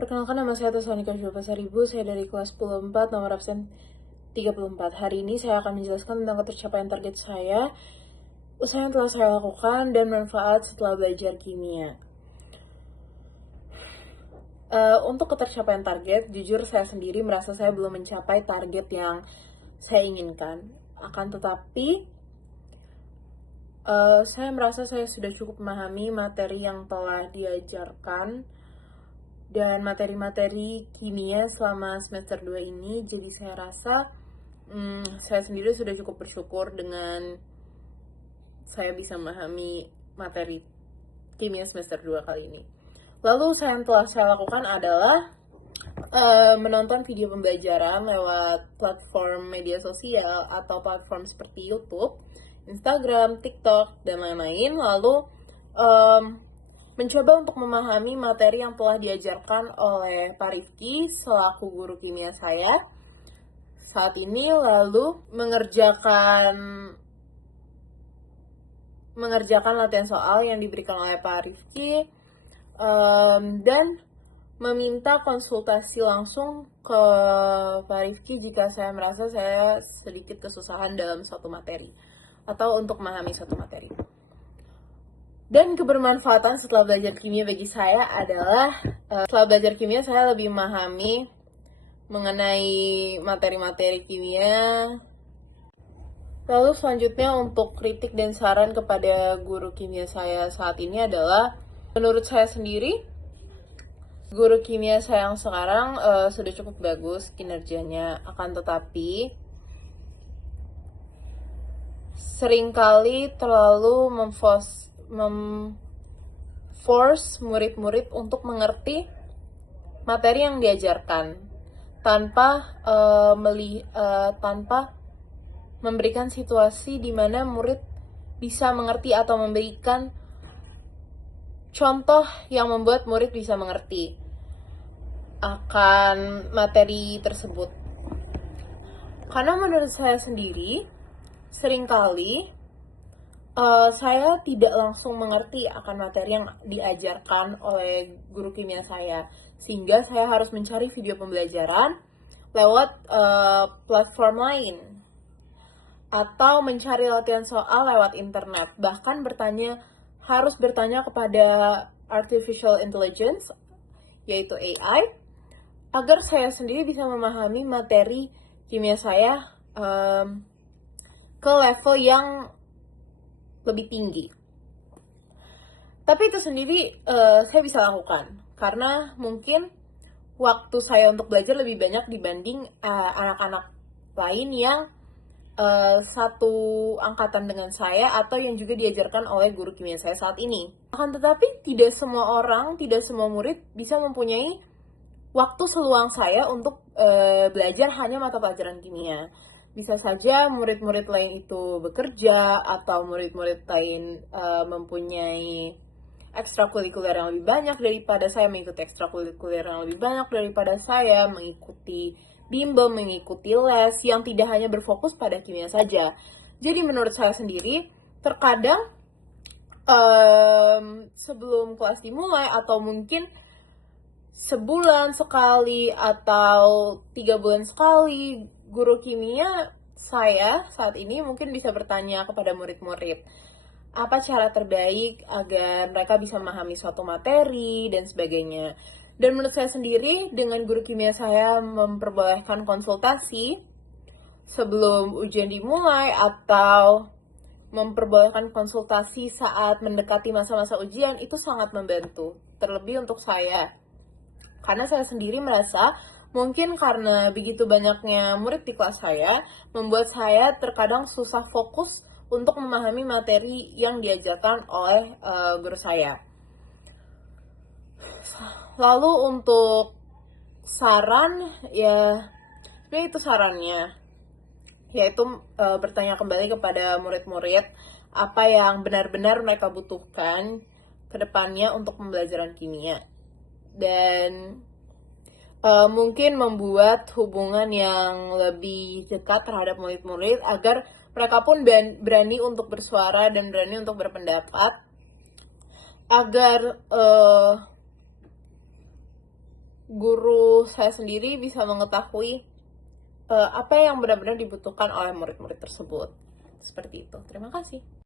Perkenalkan, nama saya Taswanika Pasaribu, saya dari kelas 10-4, nomor absen 34. Hari ini saya akan menjelaskan tentang ketercapaian target saya, usaha yang telah saya lakukan, dan manfaat setelah belajar kimia. Untuk ketercapaian target, jujur saya sendiri merasa saya belum mencapai target yang saya inginkan. Akan tetapi, saya merasa saya sudah cukup memahami materi yang telah diajarkan dan materi-materi kimia selama semester 2 ini. Jadi saya rasa saya sendiri sudah cukup bersyukur dengan saya bisa memahami materi kimia semester 2 kali ini. Lalu yang telah saya lakukan adalah menonton video pembelajaran lewat platform media sosial atau platform seperti YouTube, Instagram, TikTok, dan lain-lain. Lalu mencoba untuk memahami materi yang telah diajarkan oleh Pak Rifki selaku guru kimia saya saat ini, lalu mengerjakan latihan soal yang diberikan oleh Pak Rifki, dan meminta konsultasi langsung ke Pak Rifki jika saya merasa saya sedikit kesusahan dalam suatu materi atau untuk memahami suatu materi. Dan kebermanfaatan setelah belajar kimia bagi saya adalah setelah belajar kimia saya lebih memahami mengenai materi-materi kimia. Lalu selanjutnya untuk kritik dan saran kepada guru kimia saya saat ini adalah, menurut saya sendiri, guru kimia saya yang sekarang sudah cukup bagus kinerjanya. Akan tetapi, seringkali terlalu force murid-murid untuk mengerti materi yang diajarkan tanpa memberikan situasi di mana murid bisa mengerti atau memberikan contoh yang membuat murid bisa mengerti akan materi tersebut. Karena menurut saya sendiri, seringkali saya tidak langsung mengerti akan materi yang diajarkan oleh guru kimia saya, sehingga saya harus mencari video pembelajaran lewat platform lain atau mencari latihan soal lewat internet, bahkan harus bertanya kepada artificial intelligence, yaitu AI, agar saya sendiri bisa memahami materi kimia saya ke level yang lebih tinggi. Tapi itu sendiri saya bisa lakukan karena mungkin waktu saya untuk belajar lebih banyak dibanding anak-anak lain yang satu angkatan dengan saya atau yang juga diajarkan oleh guru kimia saya saat ini. Akan tetapi tidak semua orang, tidak semua murid bisa mempunyai waktu seluang saya untuk belajar hanya mata pelajaran kimia. Bisa saja murid-murid lain itu bekerja atau murid-murid lain mempunyai ekstrakurikuler yang lebih banyak daripada saya, mengikuti ekstrakurikuler yang lebih banyak daripada saya, mengikuti bimbel, mengikuti les yang tidak hanya berfokus pada kimia saja. Jadi menurut saya sendiri, terkadang sebelum kelas dimulai atau mungkin sebulan sekali atau 3 bulan sekali, guru kimia saya saat ini mungkin bisa bertanya kepada murid-murid, apa cara terbaik agar mereka bisa memahami suatu materi dan sebagainya. Dan menurut saya sendiri, dengan guru kimia saya memperbolehkan konsultasi sebelum ujian dimulai atau memperbolehkan konsultasi saat mendekati masa-masa ujian, itu sangat membantu. Terlebih untuk saya, karena saya sendiri merasa mungkin karena begitu banyaknya murid di kelas saya, membuat saya terkadang susah fokus untuk memahami materi yang diajarkan oleh guru saya. Lalu untuk saran, ya sebenarnya itu sarannya, yaitu bertanya kembali kepada murid-murid apa yang benar-benar mereka butuhkan ke depannya untuk pembelajaran kimia. Dan mungkin membuat hubungan yang lebih dekat terhadap murid-murid agar mereka pun berani untuk bersuara dan berani untuk berpendapat, agar guru saya sendiri bisa mengetahui apa yang benar-benar dibutuhkan oleh murid-murid tersebut. Seperti itu. Terima kasih.